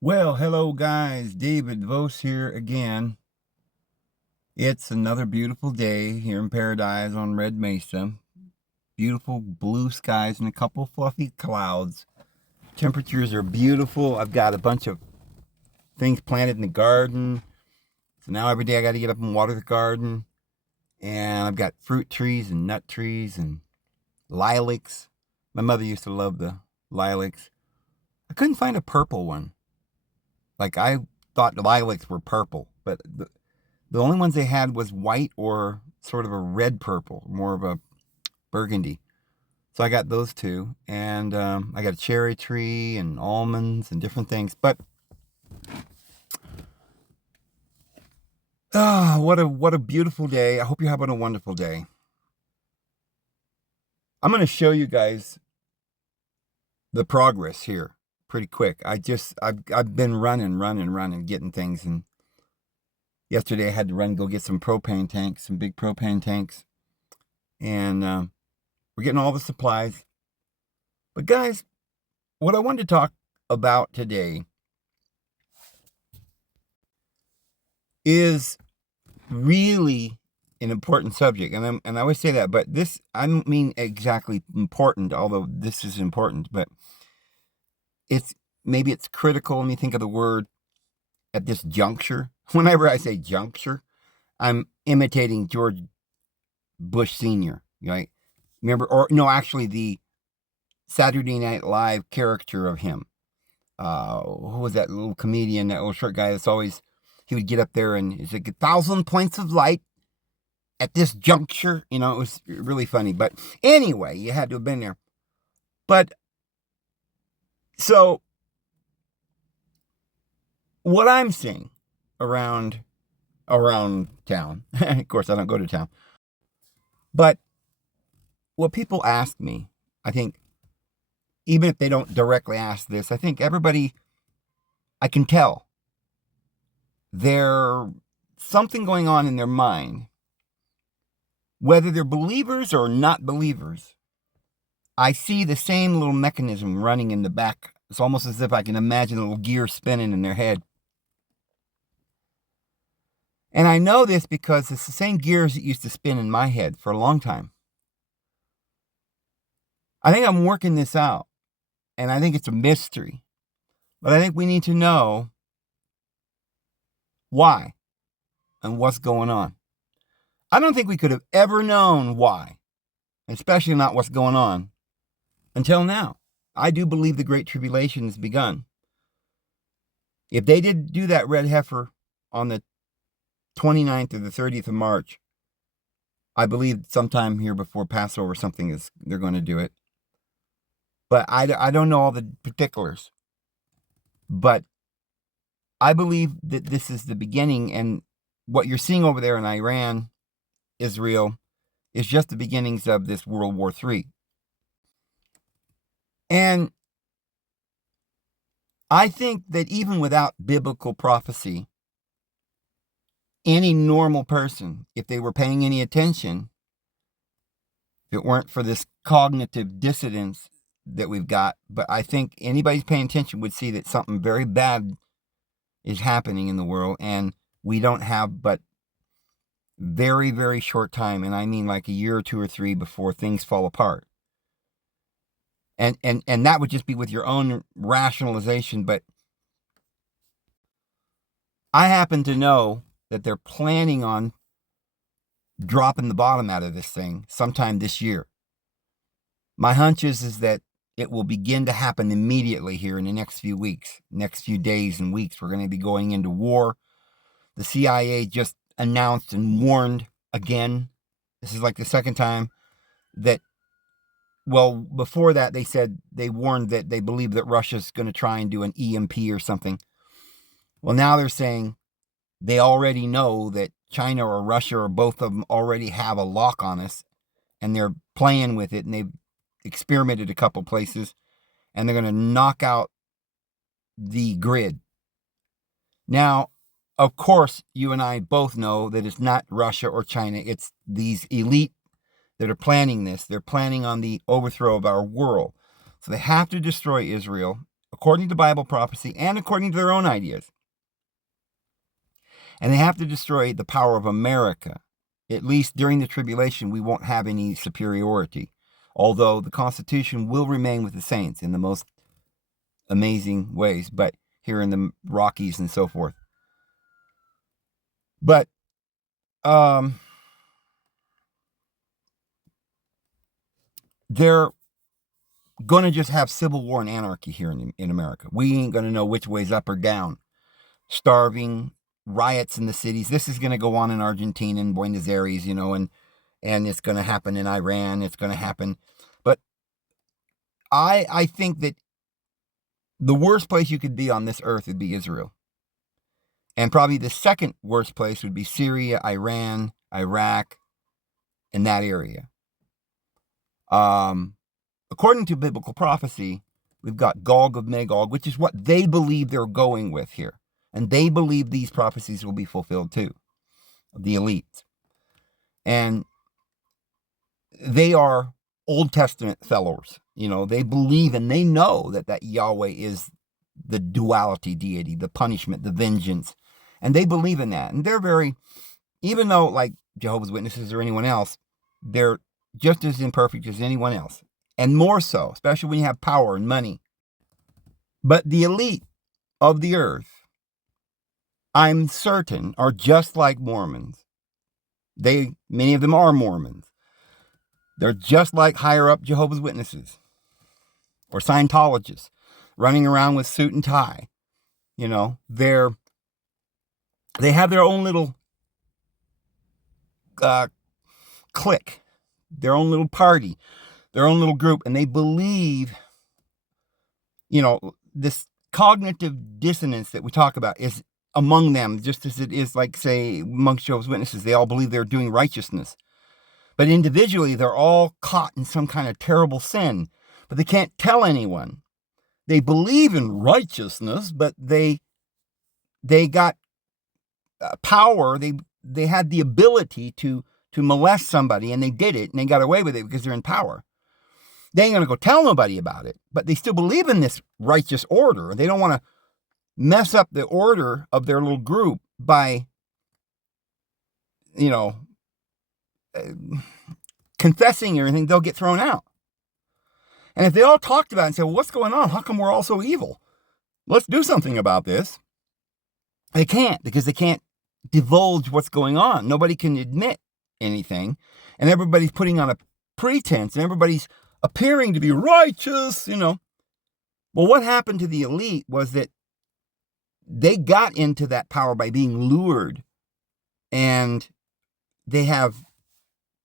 Well, hello guys, David Vose here again. It's another beautiful day here in paradise on Red Mesa. Beautiful blue skies and a couple fluffy clouds. Temperatures are beautiful. I've got a bunch of things planted in the garden. So now every day I got to get up and water the garden. And I've got fruit trees and nut trees and lilacs. My mother used to love the lilacs. I couldn't find a purple one. Like I thought the lilacs were purple, but the only ones they had was white or sort of a red purple, more of a burgundy. So I got those two, and I got a cherry tree and almonds and different things. But what a beautiful day! I hope you're having a wonderful day. I'm going to show you guys the progress here pretty quick. I've been running, getting things, and yesterday I had to run go get some propane tanks, some big propane tanks, and we're getting all the supplies. But guys, what I wanted to talk about today is really an important subject, and I always say that, but this I don't mean exactly important, although this is important, but it's critical. Let me think of the word at this juncture. Whenever I say juncture, I'm imitating George Bush Sr., right? Remember, or no, actually the Saturday Night Live character of him. Who was that little comedian, that little short guy that's always, he would get up there and he's like 1,000 points of light at this juncture. It was really funny. But anyway, you had to have been there. But so what I'm seeing around town, of course I don't go to town, but what people ask me, I think, even if they don't directly ask this, I think everybody, I can tell there's something going on in their mind, whether they're believers or not believers. I see the same little mechanism running in the back. It's almost as if I can imagine a little gear spinning in their head. And I know this because it's the same gears that used to spin in my head for a long time. I think I'm working this out, and I think it's a mystery. But I think we need to know why and what's going on. I don't think we could have ever known why, especially not what's going on, until now. I do believe the Great Tribulation has begun. If they did do that red heifer on the 29th or the 30th of March, I believe sometime here before Passover they're going to do it. But I don't know all the particulars. But I believe that this is the beginning, and what you're seeing over there in Iran, Israel, is just the beginnings of this World War III. And I think that even without biblical prophecy, any normal person, if they were paying any attention, if it weren't for this cognitive dissonance that we've got, but I think anybody's paying attention would see that something very bad is happening in the world, and we don't have but very, very short time, and I mean like a year or two or three before things fall apart. And that would just be with your own rationalization, but I happen to know that they're planning on dropping the bottom out of this thing sometime this year. My hunch is that it will begin to happen immediately here in the next few weeks, next few days and weeks. We're going to be going into war. The CIA just announced and warned again. This is like the second time that, well, before that they warned that they believe that Russia's going to try and do an EMP or something. Well, now they're saying they already know that China or Russia or both of them already have a lock on us, and they're playing with it, and they've experimented a couple places, and they're going to knock out the grid. Now, of course, you and I both know that it's not Russia or China. It's these elite that are planning this. They're planning on the overthrow of our world. So they have to destroy Israel. according to Bible prophecy and according to their own ideas. And they have to destroy the power of America. At least during the tribulation, we won't have any superiority, although the Constitution will remain with the saints in the most amazing ways, but here in the Rockies and so forth. But they're going to just have civil war and anarchy here in America. We ain't going to know which way's up or down. Starving, riots in the cities. This is going to go on in Argentina and Buenos Aires, and it's going to happen in Iran. It's going to happen. But I think that the worst place you could be on this earth would be Israel. And probably the second worst place would be Syria, Iran, Iraq, and that area. According to biblical prophecy, we've got Gog of Magog, which is what they believe they're going with here. And they believe these prophecies will be fulfilled too, the elites. And they are Old Testament fellows. They believe and they know that Yahweh is the duality deity, the punishment, the vengeance. And they believe in that. And they're very, even though like Jehovah's Witnesses or anyone else, they're just as imperfect as anyone else. And more so, especially when you have power and money. But the elite of the earth, I'm certain, are just like Mormons. Many of them are Mormons. They're just like higher up Jehovah's Witnesses or Scientologists running around with suit and tie. They have their own little clique, their own little party, their own little group, and they believe, this cognitive dissonance that we talk about is among them, just as it is, like, say, amongst Jehovah's Witnesses. They all believe they're doing righteousness. But individually, they're all caught in some kind of terrible sin. But they can't tell anyone. They believe in righteousness, but they got power. They had the ability to molest somebody, and they did it, and they got away with it because they're in power. They ain't going to go tell nobody about it, but they still believe in this righteous order. They don't want to mess up the order of their little group by, confessing or anything. They'll get thrown out. And if they all talked about it and said, well, what's going on? How come we're all so evil? Let's do something about this. They can't, because they can't divulge what's going on. Nobody can admit anything. And everybody's putting on a pretense, and everybody's appearing to be righteous, Well, what happened to the elite was that they got into that power by being lured, and they have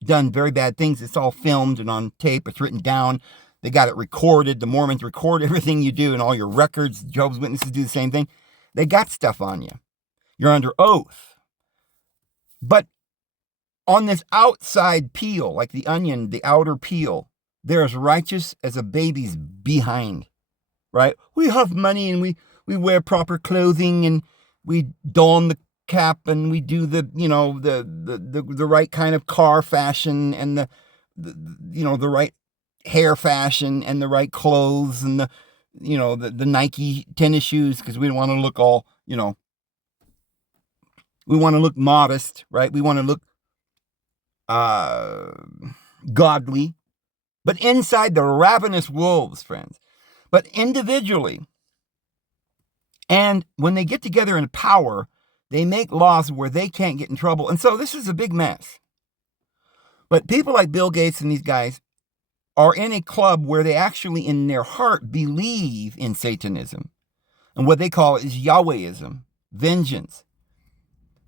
done very bad things. It's all filmed and on tape. It's written down. They got it recorded. The Mormons record everything you do and all your records. Jehovah's Witnesses do the same thing. They got stuff on you. You're under oath. But on this outside peel, like the onion, the outer peel, they're as righteous as a baby's behind, right? We have money, and we wear proper clothing, and we don the cap, and we do the right kind of car fashion, and the right hair fashion, and the right clothes, and the Nike tennis shoes, because we don't want to look all, we want to look modest, right? We want to look godly. But inside, the ravenous wolves, friends. But individually, and when they get together in power, they make laws where they can't get in trouble. And so this is a big mess. But people like Bill Gates and these guys are in a club where they actually, in their heart, believe in Satanism. And what they call is Yahwehism, vengeance.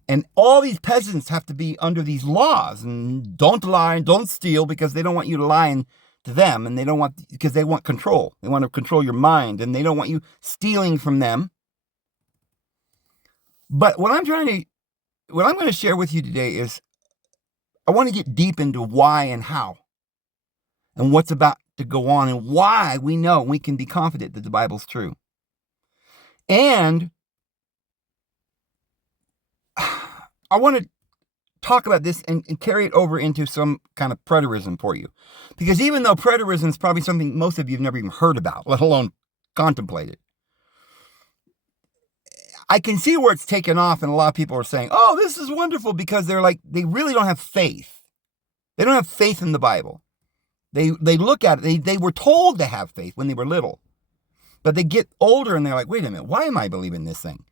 And all these peasants have to be under these laws, and don't lie and don't steal, because they don't want you to lie to them, and because they want control. They want to control your mind, and they don't want you stealing from them. But what I'm going to share with you today is, I want to get deep into why and how, and what's about to go on, and why we know we can be confident that the Bible's true. And I want to talk about this and carry it over into some kind of preterism for you. Because even though preterism is probably something most of you have never even heard about, let alone contemplated, I can see where it's taken off, and a lot of people are saying, oh, this is wonderful, because they're like, they really don't have faith. They don't have faith in the Bible. They look at it, they were told to have faith when they were little. But they get older and they're like, wait a minute, why am I believing this thing?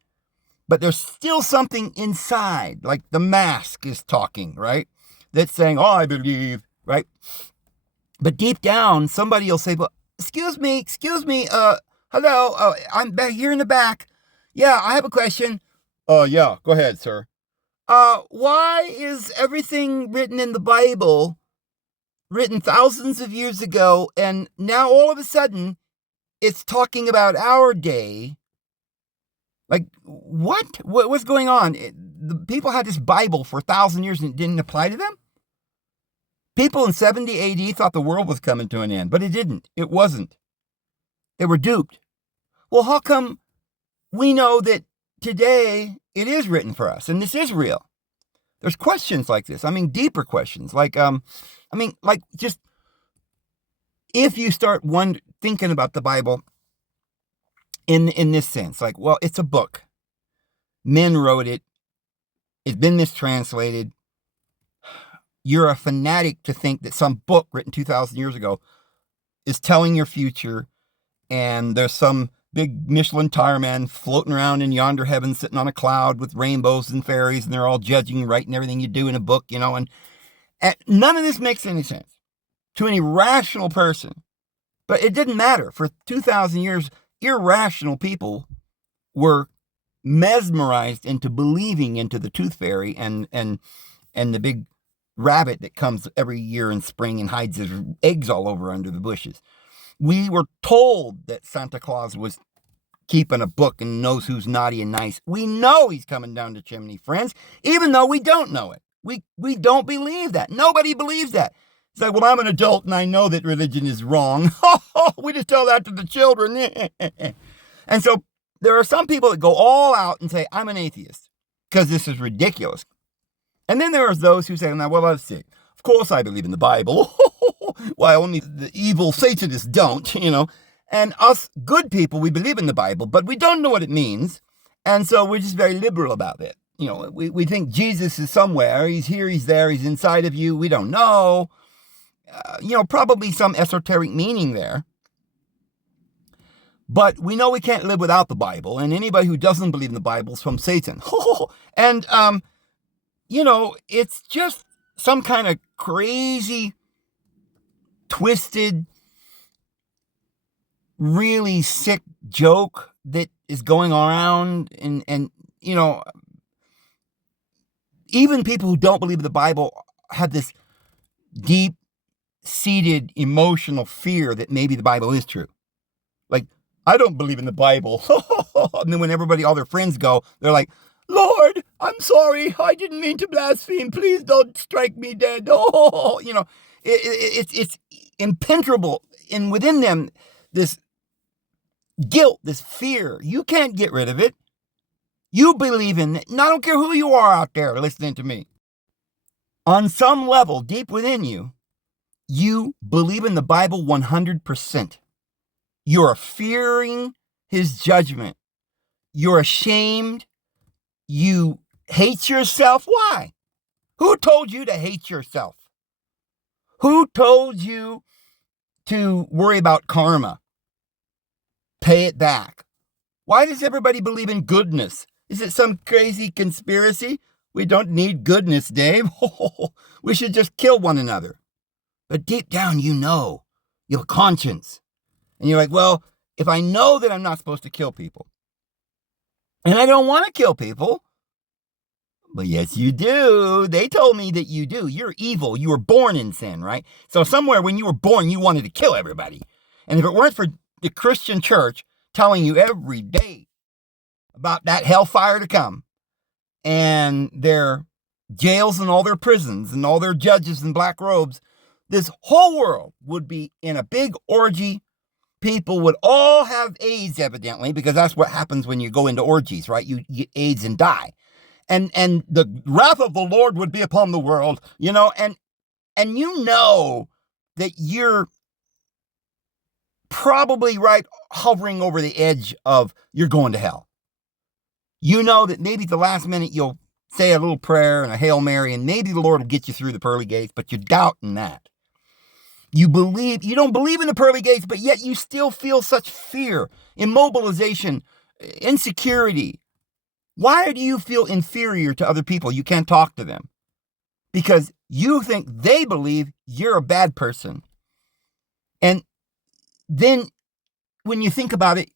But there's still something inside, like the mask is talking, right? That's saying, oh, I believe, right? But deep down, somebody will say, well, excuse me, hello, I'm back here in the back. Yeah, I have a question. Yeah, go ahead, sir. Why is everything written in the Bible written thousands of years ago, and now all of a sudden it's talking about our day? Like, what? What's going on? The people had this Bible for 1,000 years and it didn't apply to them? People in 70 AD thought the world was coming to an end, but it didn't. It wasn't. They were duped. Well, how come we know that today it is written for us and this is real? There's questions like this. I mean, deeper questions. Like, just if you start thinking about the Bible in this sense, like, well, it's a book. Men wrote it. It's been mistranslated. You're a fanatic to think that some book written 2,000 years ago is telling your future, and there's some big Michelin tire man floating around in yonder heaven, sitting on a cloud with rainbows and fairies, and they're all judging, writing everything you do in a book, and none of this makes any sense to any rational person. But it didn't matter. For 2,000 years, irrational people were mesmerized into believing into the tooth fairy and the big rabbit that comes every year in spring and hides his eggs all over under the bushes. We were told that Santa Claus was keeping a book and knows who's naughty and nice. We know he's coming down the chimney, friends, even though we don't know it. We don't believe that. Nobody believes that. It's like, well, I'm an adult and I know that religion is wrong. We just tell that to the children. And so there are some people that go all out and say, I'm an atheist because this is ridiculous. And then there are those who say, now, well, let's see. Of course I believe in the Bible. Why, only the evil Satanists don't, And us good people, we believe in the Bible, but we don't know what it means. And so we're just very liberal about it. We think Jesus is somewhere. He's here, he's there, he's inside of you. We don't know. Probably some esoteric meaning there. But we know we can't live without the Bible. And anybody who doesn't believe in the Bible is from Satan. And, it's just some kind of crazy, twisted, really sick joke that is going around. And even people who don't believe in the Bible have this deep-seated emotional fear that maybe the Bible is true. Like, I don't believe in the Bible. And then when all their friends go, they're like, Lord, I'm sorry. I didn't mean to blaspheme. Please don't strike me dead. It's impenetrable. And within them, this guilt, this fear, you can't get rid of it. You believe in it. And I don't care who you are out there listening to me. On some level, deep within you, you believe in the Bible 100%. You're fearing his judgment. You're ashamed. You hate yourself. Why? Who told you to hate yourself? Who told you to worry about karma? Pay it back. Why does everybody believe in goodness? Is it some crazy conspiracy? We don't need goodness, Dave. We should just kill one another. But deep down, you have a conscience. And you're like, well, if I know that I'm not supposed to kill people, and I don't want to kill people, but yes, you do. They told me that you do. You're evil. You were born in sin, right? So somewhere when you were born, you wanted to kill everybody. And if it weren't for the Christian church telling you every day about that hellfire to come, and their jails and all their prisons and all their judges in black robes, this whole world would be in a big orgy. People would all have AIDS, evidently, because that's what happens when you go into orgies, right? You get AIDS and die. And the wrath of the Lord would be upon the world, and that you're probably right hovering over the edge of you're going to hell. You know that maybe at the last minute you'll say a little prayer and a Hail Mary, and maybe the Lord will get you through the pearly gates, but you're doubting that. You don't believe in the pearly gates, but yet you still feel such fear, immobilization, insecurity. Why do you feel inferior to other people? You can't talk to them because you think they believe you're a bad person. And then when you think about it,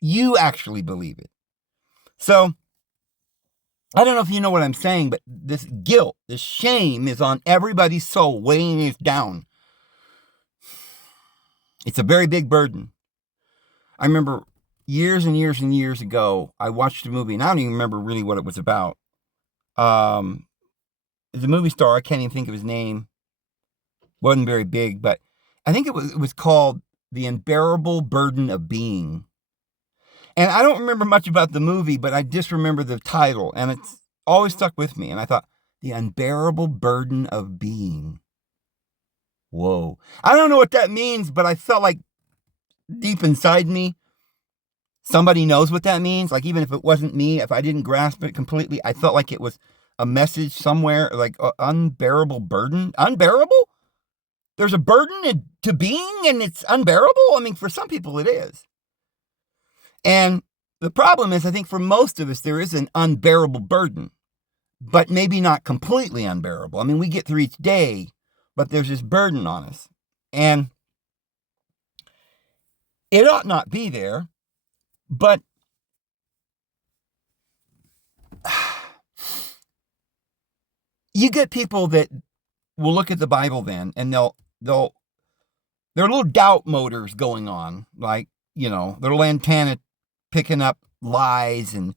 you actually believe it. So I don't know if you know what I'm saying, but this guilt, this shame is on everybody's soul, weighing it down. It's a very big burden. I remember years and years and years ago, I watched a movie, and I don't even remember really what it was about. The movie star, I can't even think of his name, wasn't very big, but I think it was called The Unbearable Burden of Being. And I don't remember much about the movie, but I just remember the title, and it's always stuck with me. And I thought, The Unbearable Burden of Being. Whoa. I don't know what that means, but I felt like deep inside me, somebody knows what that means. Like, even if it wasn't me, if I didn't grasp it completely, I felt like it was a message somewhere, like unbearable burden. Unbearable? There's a burden to being and it's unbearable? I mean, for some people it is. And the problem is, I think for most of us, there is an unbearable burden, but maybe not completely unbearable. I mean, we get through each day, but there's this burden on us. And it ought not be there, but you get people that will look at the Bible then, and there are little doubt motors going on, like, their little antenna picking up lies and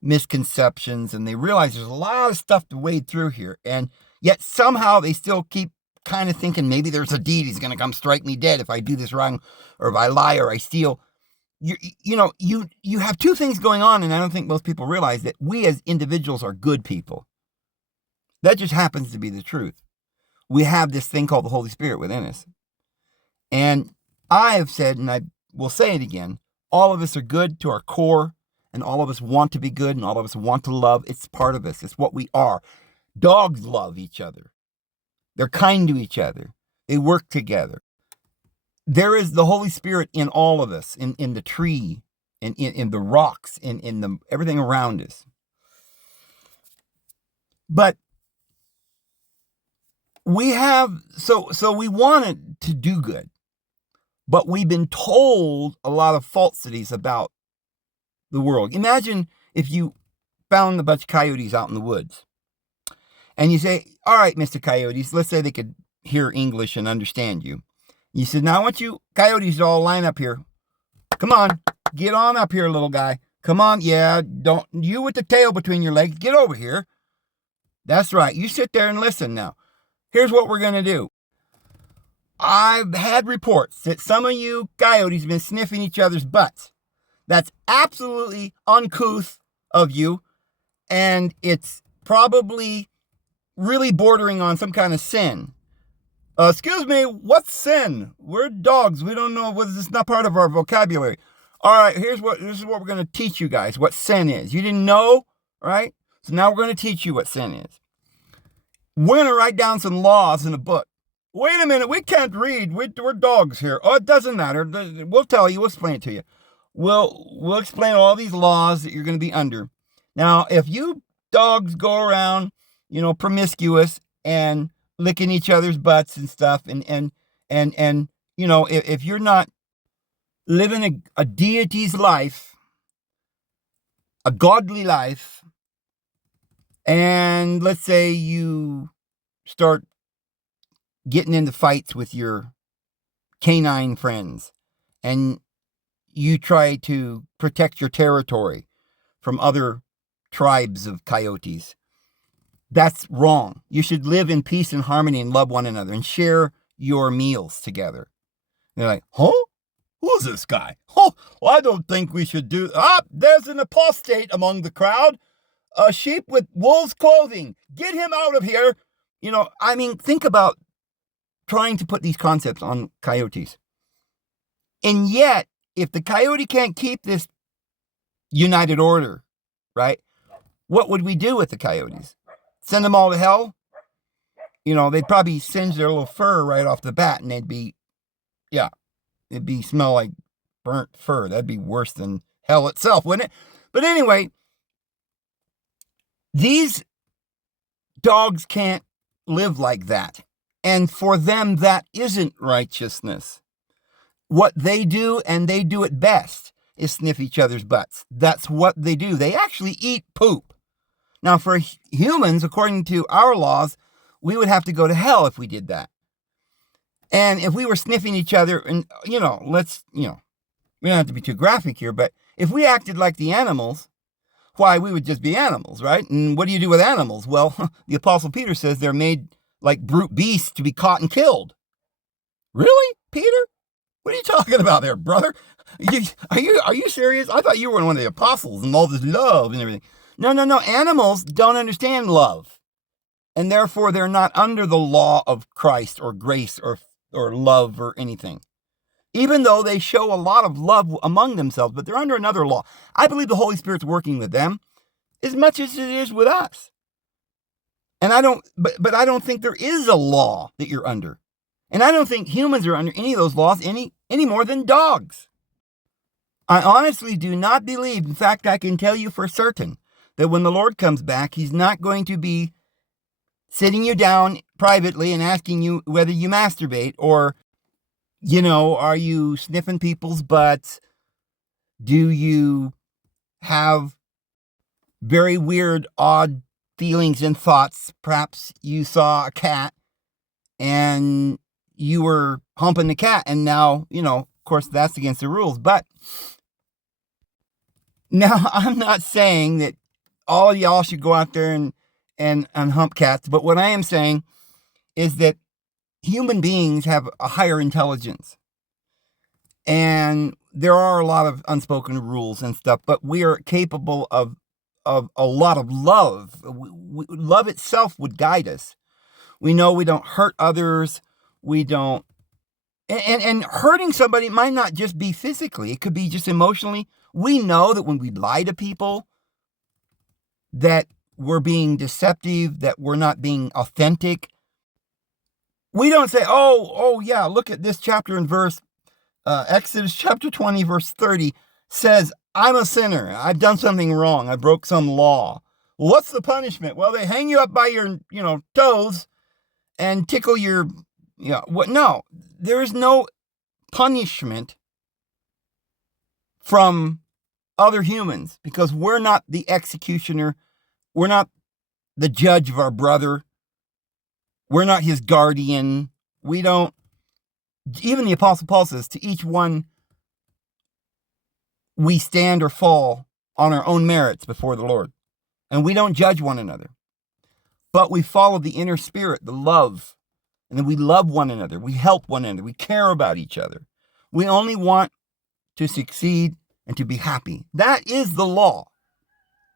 misconceptions, and they realize there's a lot of stuff to wade through here, and yet somehow they still keep kind of thinking maybe there's a deed. He's going to come strike me dead if I do this wrong, or if I lie or I steal. You have two things going on, and I don't think most people realize that we as individuals are good people. That just happens to be the truth. We have this thing called the Holy Spirit within us. And I have said, and I will say it again, all of us are good to our core, and all of us want to be good, and all of us want to love. It's part of us. It's what we are. Dogs love each other. They're kind to each other. They work together. There is the Holy Spirit in all of us, in the tree, in the rocks, in everything around us. But we have, so we wanted to do good, but we've been told a lot of falsities about the world. Imagine if you found a bunch of coyotes out in the woods, and you say, all right, Mr. Coyotes, let's say they could hear English and understand you. You said, now I want you coyotes to all line up here. Come on, get on up here, little guy. Come on, don't, you with the tail between your legs, get over here. That's right, you sit there and listen now. Here's what we're going to do. I've had reports that some of you coyotes have been sniffing each other's butts. That's absolutely uncouth of you, and it's probably really bordering on some kind of sin. Excuse me, what's sin? We're dogs. We don't know. This is not part of our vocabulary. All right, this is what we're going to teach you guys, what sin is. You didn't know, right? So now we're going to teach you what sin is. We're going to write down some laws in a book. Wait a minute, we can't read. We're dogs here. Oh, it doesn't matter. We'll tell you. We'll explain it to you. We'll explain all these laws that you're going to be under. Now, if you dogs go around, promiscuous and licking each other's butts and stuff, and if you're not living a deity's life, a godly life, and let's say you start getting into fights with your canine friends, and you try to protect your territory from other tribes of coyotes, that's wrong. You should live in peace and harmony and love one another and share your meals together. They're like, huh? Who's this guy? Oh, I don't think we should do... there's an apostate among the crowd. A sheep with wolf's clothing. Get him out of here. Think about trying to put these concepts on coyotes. And yet, if the coyote can't keep this united order, right? What would we do with the coyotes? Send them all to hell? They'd probably singe their little fur right off the bat, and it'd be smell like burnt fur. That'd be worse than hell itself, wouldn't it? But anyway, these dogs can't live like that. And for them, that isn't righteousness. What they do, and they do it best, is sniff each other's butts. That's what they do. They actually eat poop. Now, for humans, according to our laws, we would have to go to hell if we did that. And if we were sniffing each other, and, we don't have to be too graphic here, but if we acted like the animals, why, we would just be animals, right? And what do you do with animals? Well, the Apostle Peter says they're made like brute beasts to be caught and killed. Really, Peter? What are you talking about there, brother? Are you serious? I thought you were one of the apostles and all this love and everything. No. Animals don't understand love. And therefore, they're not under the law of Christ or grace or love or anything. Even though they show a lot of love among themselves, but they're under another law. I believe the Holy Spirit's working with them as much as it is with us. And I don't think there is a law that you're under. And I don't think humans are under any of those laws any more than dogs. I honestly do not believe, in fact, I can tell you for certain, that when the Lord comes back, he's not going to be sitting you down privately and asking you whether you masturbate or, are you sniffing people's butts? Do you have very weird, odd feelings and thoughts? Perhaps you saw a cat and you were humping the cat, and now, of course, that's against the rules. But now I'm not saying that all of y'all should go out there and hump cats. But what I am saying is that human beings have a higher intelligence. And there are a lot of unspoken rules and stuff, but we are capable of a lot of love. Love itself would guide us. We know we don't hurt others. We don't. And hurting somebody might not just be physically. It could be just emotionally. We know that when we lie to people, that we're being deceptive, that we're not being authentic. We don't say, oh yeah, look at this chapter and verse. Exodus chapter 20, verse 30 says, I'm a sinner. I've done something wrong. I broke some law. Well, what's the punishment? Well, they hang you up by your, toes and tickle your, what? No, there is no punishment from other humans because we're not the executioner. We're not the judge of our brother. We're not his guardian. We don't. Even the Apostle Paul says, to each one we stand or fall on our own merits before the Lord. And we don't judge one another. But we follow the inner spirit, the love. And then we love one another. We help one another. We care about each other. We only want to succeed and to be happy. That is the law.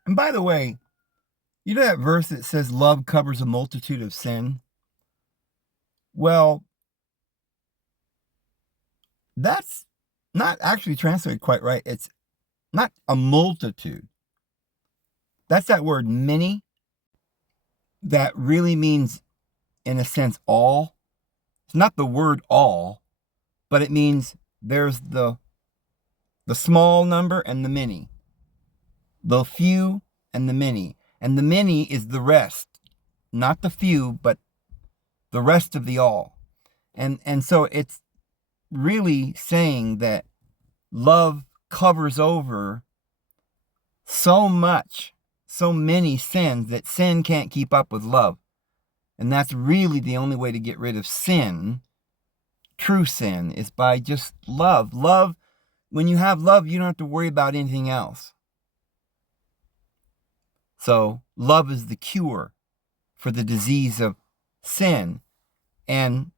And by the way, you know that verse that says love covers a multitude of sin? Well, that's not actually translated quite right. It's not a multitude. That's that word many. That really means, in a sense, all. It's not the word all, but it means there's the small number and the many. The few and the many. And the many is the rest. Not the few, but the rest of the all. And so it's really saying that love covers over so much, so many sins that sin can't keep up with love. And that's really the only way to get rid of sin, true sin, is by just love. Love, when you have love, you don't have to worry about anything else. So love is the cure for the disease of sin. And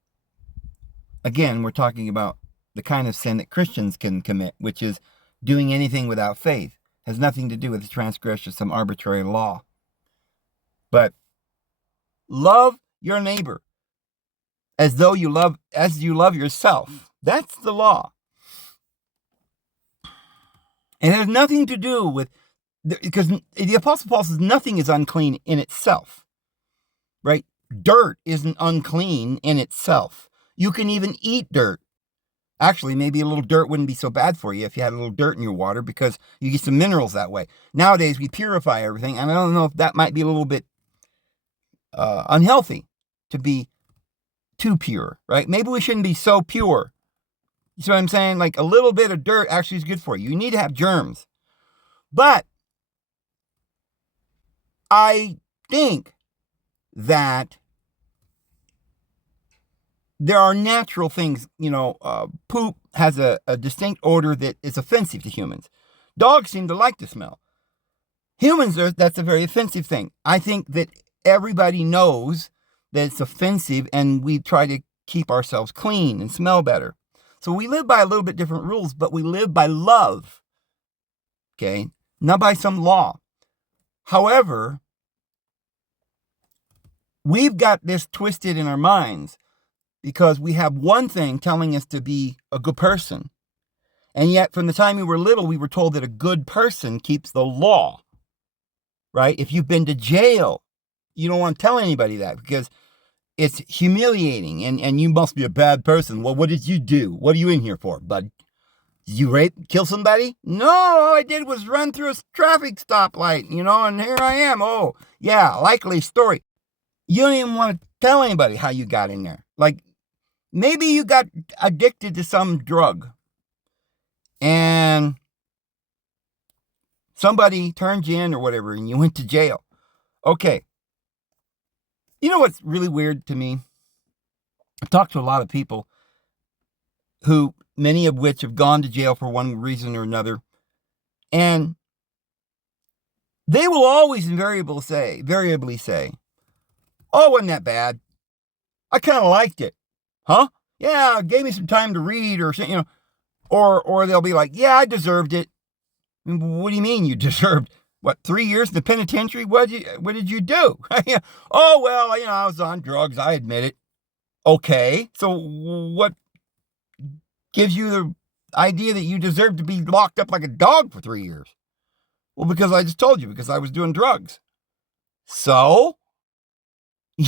again, we're talking about the kind of sin that Christians can commit, which is doing anything without faith. It has nothing to do with the transgression of some arbitrary law. But love your neighbor as you love yourself. That's the law. It has nothing to do with because the Apostle Paul says nothing is unclean in itself, right? Dirt isn't unclean in itself. You can even eat dirt. Actually, maybe a little dirt wouldn't be so bad for you if you had a little dirt in your water, because you get some minerals that way. Nowadays, we purify everything, and I don't know if that might be a little bit unhealthy to be too pure, right? Maybe we shouldn't be so pure. You see what I'm saying? Like a little bit of dirt actually is good for you. You need to have germs. But I think that there are natural things, poop has a distinct odor that is offensive to humans. Dogs seem to like the smell. Humans, that's a very offensive thing. I think that everybody knows that it's offensive, and we try to keep ourselves clean and smell better. So we live by a little bit different rules, but we live by love, okay? Not by some law. However, we've got this twisted in our minds because we have one thing telling us to be a good person. And yet, from the time we were little, we were told that a good person keeps the law, right? If you've been to jail, you don't want to tell anybody that because it's humiliating, and you must be a bad person. Well, what did you do? What are you in here for, bud? Did you kill somebody? No, all I did was run through a traffic stoplight, and here I am. Oh, yeah, likely story. You don't even want to tell anybody how you got in there. Like, maybe you got addicted to some drug, and somebody turned you in or whatever, and you went to jail. Okay. You know what's really weird to me? I've talked to a lot of people who, many of which have gone to jail for one reason or another, and they will always invariably say, oh, it wasn't that bad. I kind of liked it. Huh? Yeah, it gave me some time to read or something, or they'll be like, yeah, I deserved it. What do you mean you deserved? What, 3 years in the penitentiary? What did you do? Oh, well, I was on drugs. I admit it. Okay, so what gives you the idea that you deserve to be locked up like a dog for 3 years? Well, because I just told you, because I was doing drugs. So, did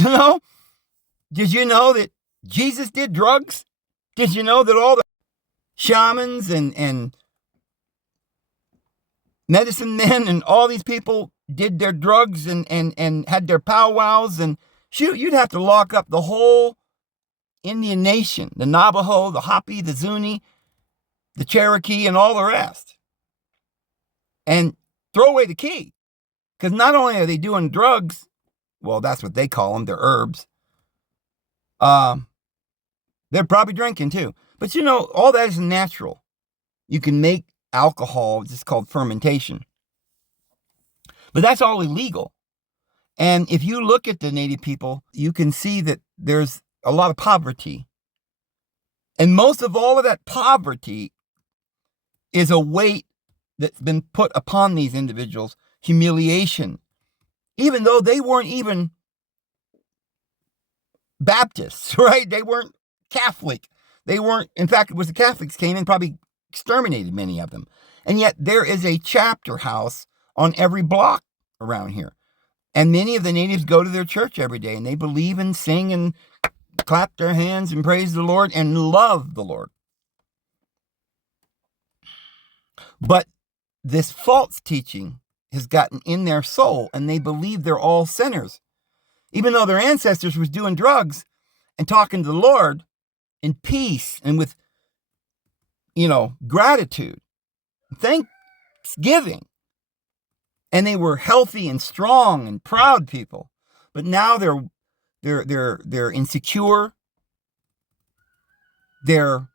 you know that Jesus did drugs? Did you know that all the shamans and medicine men and all these people did their drugs and had their powwows? And shoot, you'd have to lock up the whole Indian nation, the Navajo, the Hopi, the Zuni, the Cherokee, and all the rest, and throw away the key. Because not only are they doing drugs, well, that's what they call them, they're herbs, they're probably drinking too. But all that is natural. You can make alcohol, it's just called fermentation. But that's all illegal. And if you look at the native people, you can see that there's a lot of poverty. And most of all of that poverty is a weight that's been put upon these individuals, humiliation, even though they weren't even Baptists, right? They weren't Catholic. They weren't, in fact, it was the Catholics came and probably exterminated many of them. And yet there is a chapter house on every block around here. And many of the natives go to their church every day, and they believe and sing and clap their hands and praise the Lord and love the Lord. But this false teaching has gotten in their soul, and they believe they're all sinners. Even though their ancestors was doing drugs and talking to the Lord in peace and with, gratitude, thanksgiving. And they were healthy and strong and proud people. But now they're insecure. They're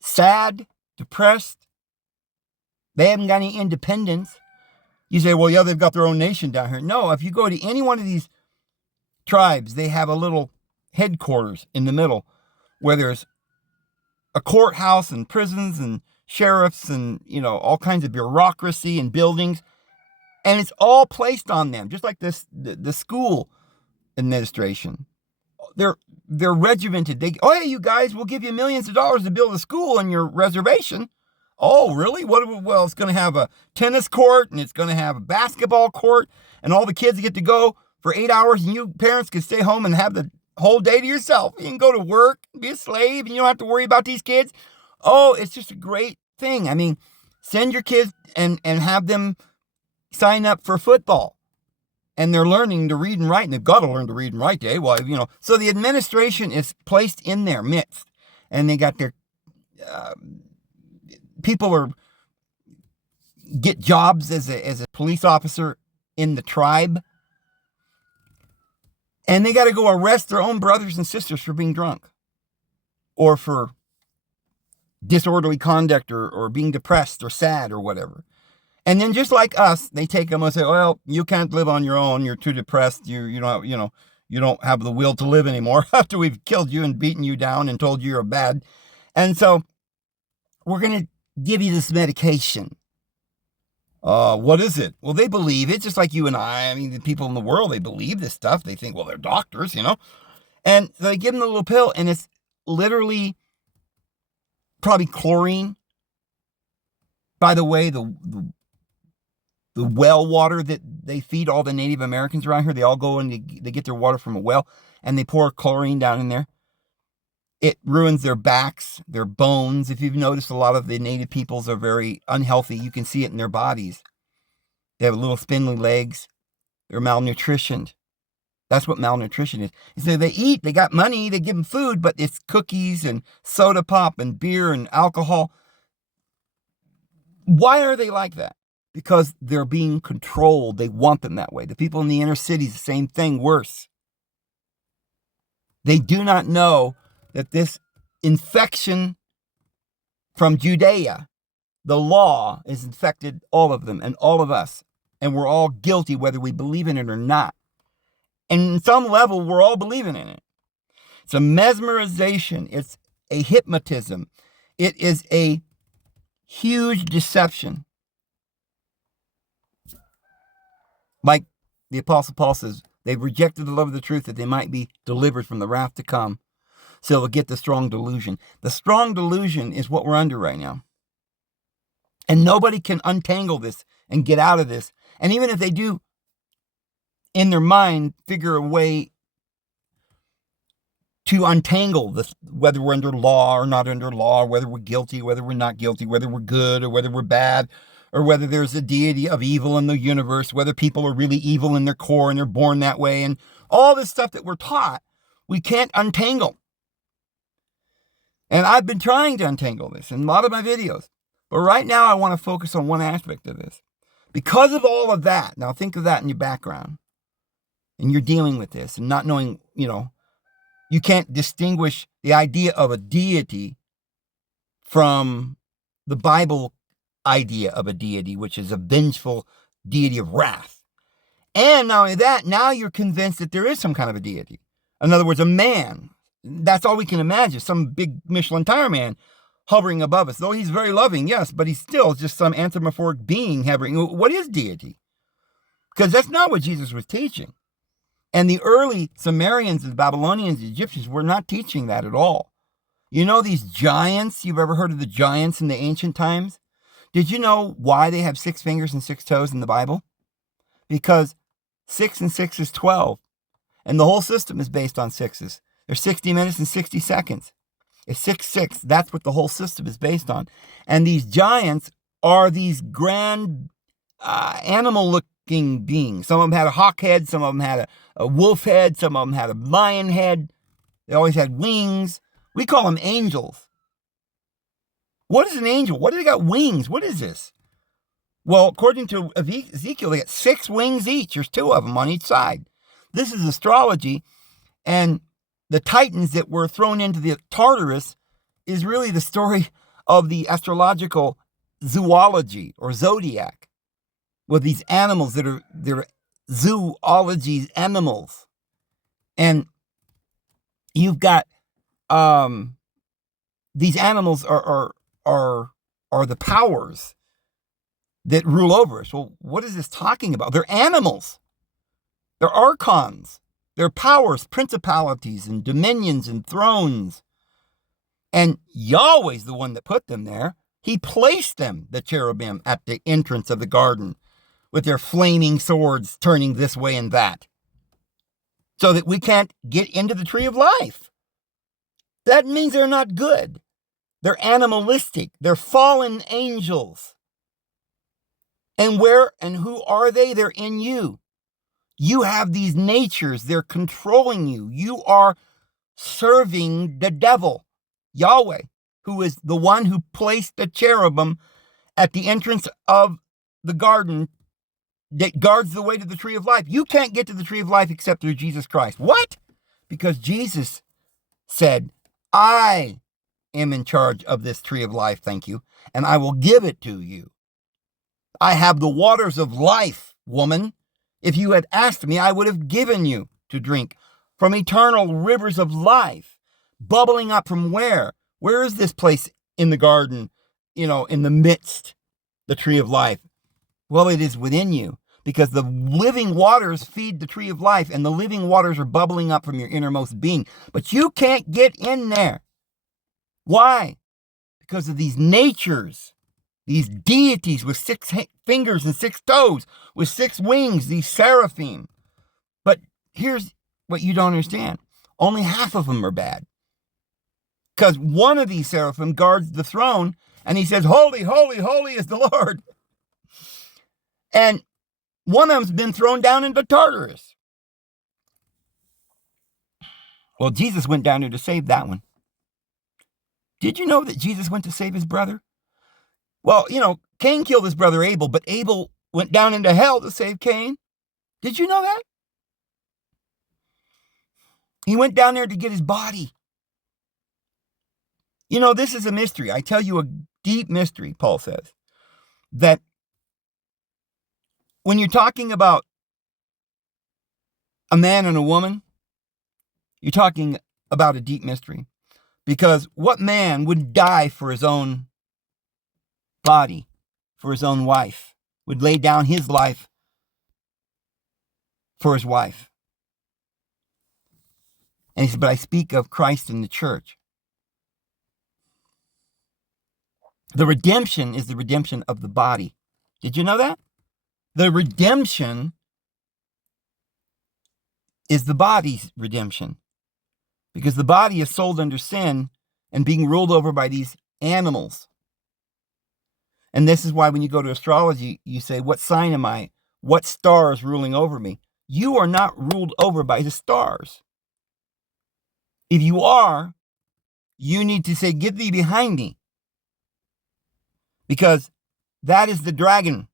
sad, depressed. They haven't got any independence. You say, well, yeah, they've got their own nation down here. No, if you go to any one of these tribes, they have a little headquarters in the middle where there's a courthouse and prisons and sheriffs and, all kinds of bureaucracy and buildings. And it's all placed on them, just like the school administration. They're regimented. Oh, yeah, you guys, we'll give you millions of dollars to build a school on your reservation. Oh, really? Well, it's going to have a tennis court and it's going to have a basketball court and all the kids get to go for 8 hours and you parents can stay home and have the whole day to yourself. You can go to work, be a slave, and you don't have to worry about these kids. Oh, it's just a great thing. I mean, send your kids and have them sign up for football. And they're learning to read and write, and they've got to learn to read and write today. Well, so the administration is placed in their midst, and they got their people get jobs as a police officer in the tribe, and they got to go arrest their own brothers and sisters for being drunk, or for disorderly conduct, or being depressed or sad or whatever. And then just like us, they take them and say, well, you can't live on your own. You're too depressed. You don't have the will to live anymore after we've killed you and beaten you down and told you you're bad. And so we're going to give you this medication. What is it? Well, they believe it just like you and I. I mean, the people in the world, they believe this stuff. They think, well, they're doctors, And so they give them the little pill, and it's literally probably chlorine. By the way, the well water that they feed all the Native Americans around here, they all go and they get their water from a well, and they pour chlorine down in there. It ruins their backs, their bones. If you've noticed, a lot of the Native peoples are very unhealthy. You can see it in their bodies. They have little spindly legs. They're malnutritioned. That's what malnutrition is. So they eat, they got money, they give them food, but it's cookies and soda pop and beer and alcohol. Why are they like that? Because they're being controlled. They want them that way. The people in the inner cities, the same thing, worse. They do not know that this infection from Judea, the law, has infected all of them and all of us. And we're all guilty whether we believe in it or not. And in some level, we're all believing in it. It's a mesmerization. It's a hypnotism. It is a huge deception. Like the Apostle Paul says, they've rejected the love of the truth that they might be delivered from the wrath to come. So they'll get the strong delusion. The strong delusion is what we're under right now. And nobody can untangle this and get out of this. And even if they do, in their mind, figure a way to untangle this, whether we're under law or not under law, whether we're guilty, whether we're not guilty, whether we're good or whether we're bad, or whether there's a deity of evil in the universe, whether people are really evil in their core and they're born that way, and all this stuff that we're taught, we can't untangle. And I've been trying to untangle this in a lot of my videos. But right now I want to focus on one aspect of this. Because of all of that, now think of that in your background, and you're dealing with this and not knowing, you can't distinguish the idea of a deity from the Bible idea of a deity, which is a vengeful deity of wrath. And not only that, now you're convinced that there is some kind of a deity. In other words, a man. That's all we can imagine. Some big Michelin tire man hovering above us. Though he's very loving, yes, but he's still just some anthropomorphic being hovering. What is deity? Because that's not what Jesus was teaching. And the early Sumerians, the Babylonians, the Egyptians were not teaching that at all. You know these giants? You've ever heard of the giants in the ancient times? Did you know why they have 6 fingers and 6 toes in the Bible? Because 6 and 6 is 12. And the whole system is based on sixes. There's 60 minutes and 60 seconds. It's 6, that's what the whole system is based on. And these giants are these grand animal-looking beings. Some of them had a hawk head, some of them had a wolf head, some of them had a lion head. They always had wings. We call them angels. What is an angel? What do they got wings? What is this? Well, according to Ezekiel, they got 6 wings each. There's 2 of them on each side. This is astrology, and the titans that were thrown into the Tartarus is really the story of the astrological zoology or zodiac, with these animals that are zoology animals. And you've got these animals are the powers that rule over us. Well, what is this talking about? They're animals. They're archons. They're powers, principalities, and dominions, and thrones. And Yahweh's the one that put them there. He placed them, the cherubim, at the entrance of the garden with their flaming swords turning this way and that, so that we can't get into the tree of life. That means they're not good. They're animalistic. They're fallen angels. And where and who are they? They're in you. You have these natures. They're controlling you. You are serving the devil, Yahweh, who is the one who placed the cherubim at the entrance of the garden that guards the way to the tree of life. You can't get to the tree of life except through Jesus Christ. What? Because Jesus said, I am in charge of this tree of life, thank you, and I will give it to you. I have the waters of life, woman. If you had asked me, I would have given you to drink from eternal rivers of life, bubbling up from where? Where is this place in the garden, in the midst, the tree of life? Well, it is within you, because the living waters feed the tree of life, and the living waters are bubbling up from your innermost being. But you can't get in there. Why? Because of these natures, these deities with 6 fingers and 6 toes, with 6 wings, these seraphim. But here's what you don't understand. Only half of them are bad. Because one of these seraphim guards the throne, and he says, holy, holy, holy is the Lord. And one of them's been thrown down into Tartarus. Well, Jesus went down there to save that one. Did you know that Jesus went to save his brother? Well, Cain killed his brother Abel, but Abel went down into hell to save Cain. Did you know that? He went down there to get his body. This is a mystery. I tell you a deep mystery, Paul says, that when you're talking about a man and a woman, you're talking about a deep mystery. Because what man would die for his own body, for his own wife, would lay down his life for his wife? And he said, but I speak of Christ and the church. The redemption is the redemption of the body. Did you know that? The redemption is the body's redemption. Because the body is sold under sin and being ruled over by these animals. And this is why when you go to astrology, you say, what sign am I? What star is ruling over me? You are not ruled over by the stars. If you are, you need to say, get thee behind me. Because that is the dragon.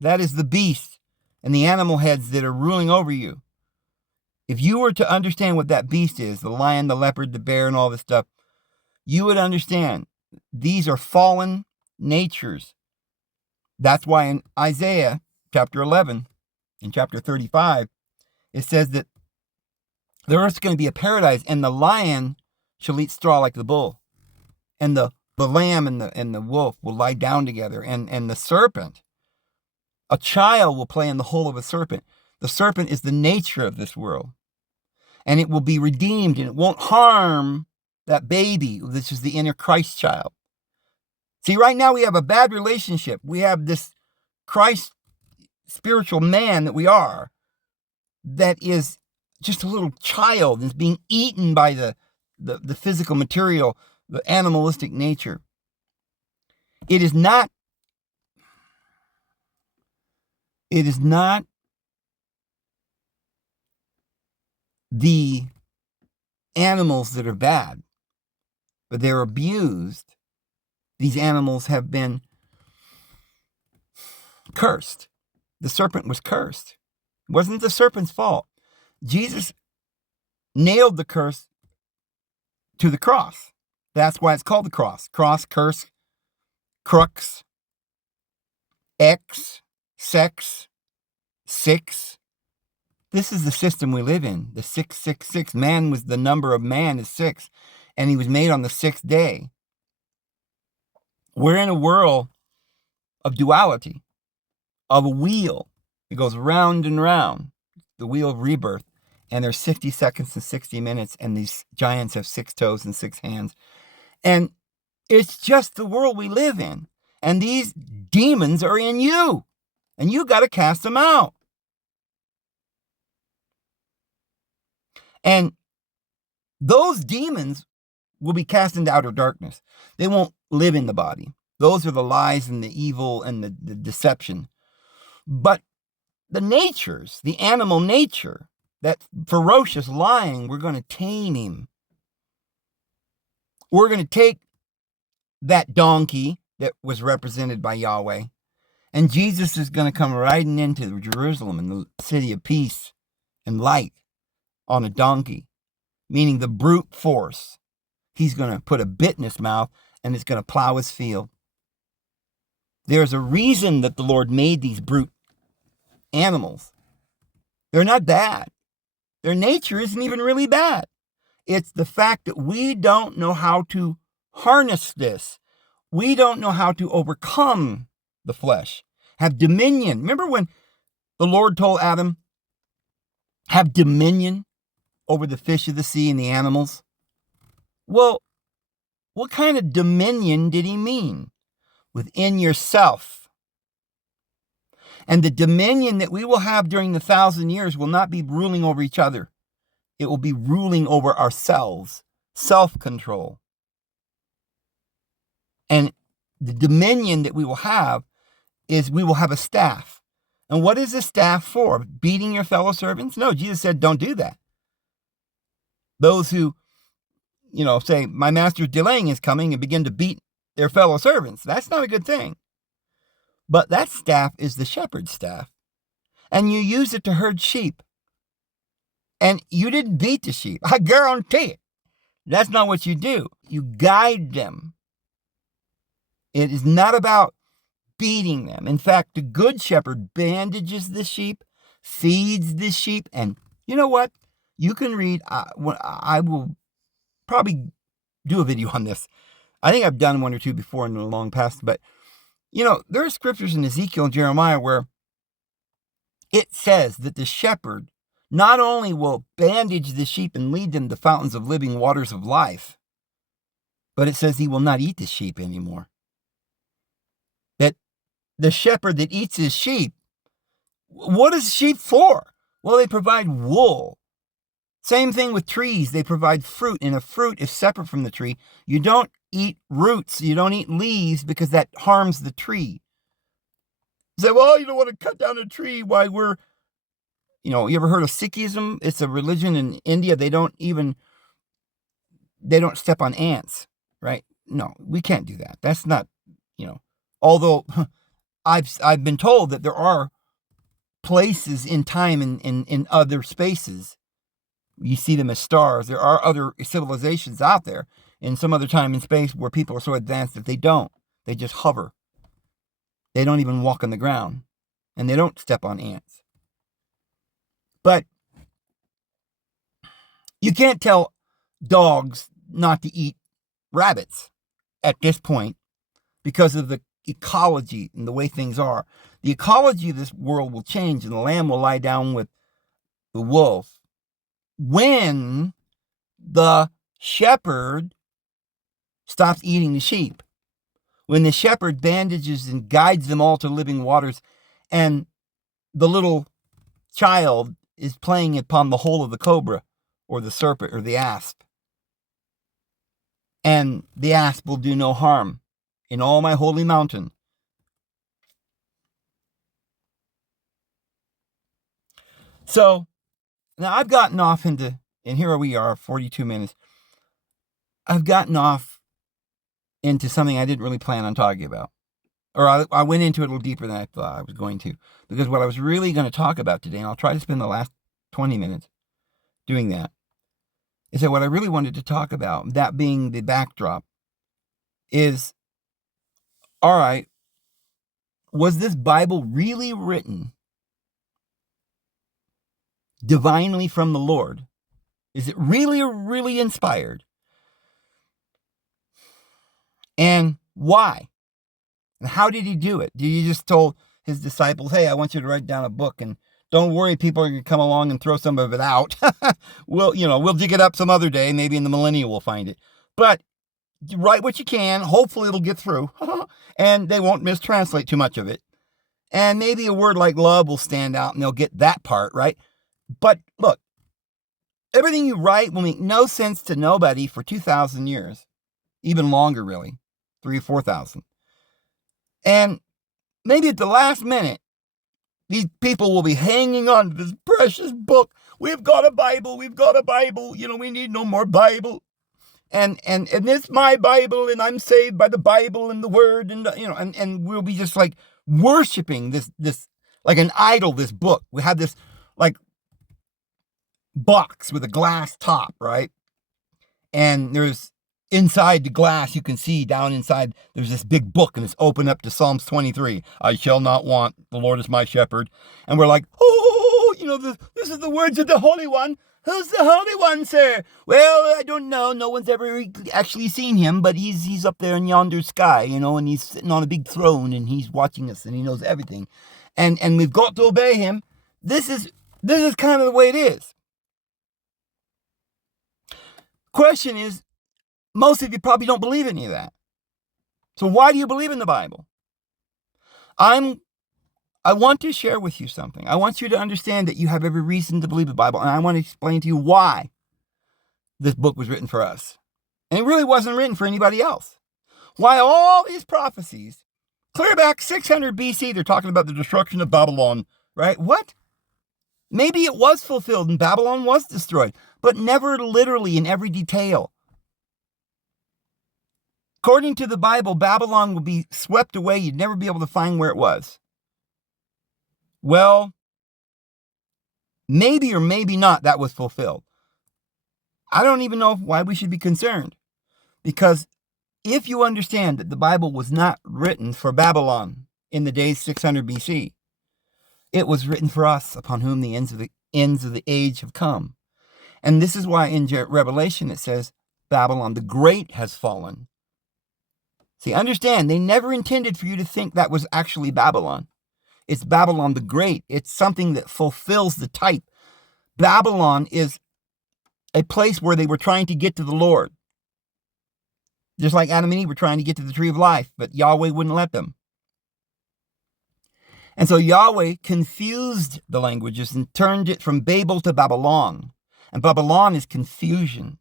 That is the beast and the animal heads that are ruling over you. If you were to understand what that beast is, the lion, the leopard, the bear, and all this stuff, you would understand these are fallen natures. That's why in Isaiah chapter 11, in chapter 35, it says that the earth's going to be a paradise, and the lion shall eat straw like the bull, and the lamb and the wolf will lie down together, and the serpent, a child will play in the hole of a serpent. The serpent is the nature of this world. And it will be redeemed, and it won't harm that baby, which is the inner Christ child. See, right now we have a bad relationship. We have this Christ spiritual man that we are, that is just a little child, and is being eaten by the physical material, the animalistic nature. It is not the animals that are bad, but they're abused. These animals have been cursed. The serpent was cursed. It wasn't the serpent's fault. Jesus nailed the curse to the cross. That's why it's called the cross. Cross, curse, crux, X, sex, 6. This is the system we live in, the 666. Man was the number of man is 6, and he was made on the 6th day. We're in a world of duality, of a wheel. It goes round and round, the wheel of rebirth, and there's 60 seconds and 60 minutes, and these giants have 6 toes and 6 hands. And it's just the world we live in. And these demons are in you. And you got to cast them out. And those demons will be cast into outer darkness. They won't live in the body. Those are the lies and the evil and the deception. But the natures, the animal nature, that ferocious lying, we're going to tame him. We're going to take that donkey that was represented by Yahweh, and Jesus is going to come riding into Jerusalem in the city of peace and light on a donkey, meaning the brute force. He's going to put a bit in his mouth, and it's going to plow his field. There's a reason that the Lord made these brute animals. They're not bad. Their nature isn't even really bad. It's the fact that we don't know how to harness this. We don't know how to overcome the flesh, have dominion. Remember when the Lord told Adam, have dominion over the fish of the sea and the animals? Well, what kind of dominion did he mean? Within yourself. And the dominion that we will have during the 1,000 years will not be ruling over each other. It will be ruling over ourselves, self-control. And the dominion that we will have is we will have a staff. And what is a staff for? Beating your fellow servants? No, Jesus said, don't do that. Those who, say, my master's delaying his coming and begin to beat their fellow servants, that's not a good thing. But that staff is the shepherd's staff. And you use it to herd sheep. And you didn't beat the sheep. I guarantee it. That's not what you do. You guide them. It is not about beating them. In fact, the good shepherd bandages the sheep, feeds the sheep, and you know what? You can read, I will probably do a video on this. I think I've done one or two before in the long past, but there are scriptures in Ezekiel and Jeremiah where it says that the shepherd not only will bandage the sheep and lead them to fountains of living waters of life, but it says he will not eat the sheep anymore. That the shepherd that eats his sheep, what is sheep for? Well, they provide wool. Same thing with trees. They provide fruit, and a fruit is separate from the tree. You don't eat roots. You don't eat leaves because that harms the tree. You say, well, you don't want to cut down a tree while we're, you ever heard of Sikhism? It's a religion in India. They don't step on ants, right? No, we can't do that. That's not, although I've been told that there are places in time and in other spaces. You see them as stars. There are other civilizations out there in some other time and space where people are so advanced that they don't. They just hover. They don't even walk on the ground. And they don't step on ants. But you can't tell dogs not to eat rabbits at this point because of the ecology and the way things are. The ecology of this world will change, and the lamb will lie down with the wolf when the shepherd stops eating the sheep. When the shepherd bandages and guides them all to living waters, and the little child is playing upon the hole of the cobra or the serpent or the asp. And the asp will do no harm in all my holy mountain. So now I've gotten off into, and here we are, 42 minutes. I've gotten off into something I didn't really plan on talking about. Or I went into it a little deeper than I thought I was going to. Because what I was really going to talk about today, and I'll try to spend the last 20 minutes doing that, is that what I really wanted to talk about, that being the backdrop, is, all right, was this Bible really written divinely from the Lord? Is it really, really inspired? And why? And how did he do it? Did he just told his disciples, hey, I want you to write down a book, and don't worry, people are going to come along and throw some of it out. We'll dig it up some other day. Maybe in the millennium we'll find it. But write what you can. Hopefully it'll get through. And they won't mistranslate too much of it. And maybe a word like love will stand out and they'll get that part, right? But look, everything you write will make no sense to nobody for 2,000 years. Even longer, really. 3,000 or 4,000. And maybe at the last minute, these people will be hanging on to this precious book. We've got a Bible. We've got a Bible. We need no more Bible. And it's my Bible, and I'm saved by the Bible and the Word, and we'll be just like worshiping this like an idol, this book. We have this like box with a glass top, right? And there's inside the glass, you can see down inside, there's this big book, and it's open up to Psalms 23. I shall not want, the Lord is my shepherd. And we're like, this is the words of the Holy One. Who's the Holy One, sir? Well, I don't know. No one's ever actually seen him, but he's up there in yonder sky, and he's sitting on a big throne, and he's watching us, and he knows everything. And we've got to obey him. This is kind of the way it is. Question is, most of you probably don't believe any of that. So why do you believe in the Bible? I want to share with you something. I want you to understand that you have every reason to believe the Bible, and I want to explain to you why this book was written for us. And it really wasn't written for anybody else. Why all these prophecies, clear back 600 BC, they're talking about the destruction of Babylon, right? What? Maybe it was fulfilled and Babylon was destroyed, but never literally in every detail. According to the Bible, Babylon will be swept away. You'd never be able to find where it was. Well, maybe or maybe not that was fulfilled. I don't even know why we should be concerned. Because if you understand that the Bible was not written for Babylon in the days 600 BC, it was written for us, upon whom the ends of the age have come. And this is why in Revelation it says, Babylon the Great has fallen. See, understand, they never intended for you to think that was actually Babylon. It's Babylon the Great. It's something that fulfills the type. Babylon is a place where they were trying to get to the Lord. Just like Adam and Eve were trying to get to the tree of life, but Yahweh wouldn't let them. And so Yahweh confused the languages and turned it from Babel to Babylon. And Babylon is confusion.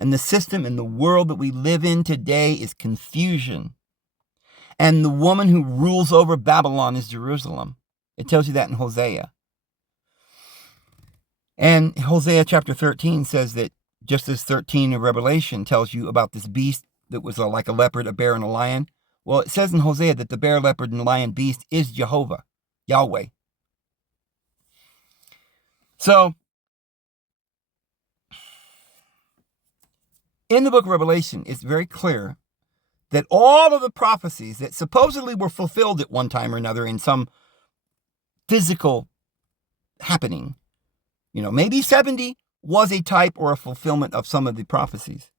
And the system and the world that we live in today is confusion. And the woman who rules over Babylon is Jerusalem. It tells you that in Hosea. And Hosea chapter 13 says that just as 13 of Revelation tells you about this beast that was like a leopard, a bear, and a lion. Well, it says in Hosea that the bear, leopard, and lion beast is Jehovah, Yahweh. So, in the book of Revelation, it's very clear that all of the prophecies that supposedly were fulfilled at one time or another in some physical happening, maybe 70 was a type or a fulfillment of some of the prophecies.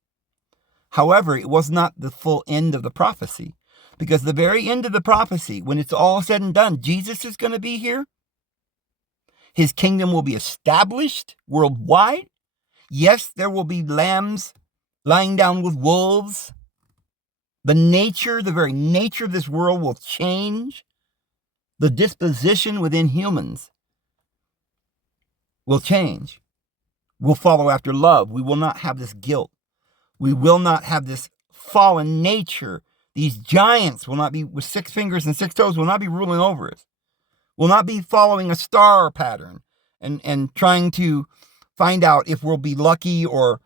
However, it was not the full end of the prophecy, because the very end of the prophecy, when it's all said and done, Jesus is going to be here. His kingdom will be established worldwide. Yes, there will be lambs lying down with wolves. The very nature of this world will change. The disposition within humans will change. We'll follow after love. We will not have this guilt. We will not have this fallen nature. These giants will not be, with 6 fingers and 6 toes, will not be ruling over us. Will not be following a star pattern and trying to find out if we'll be lucky or,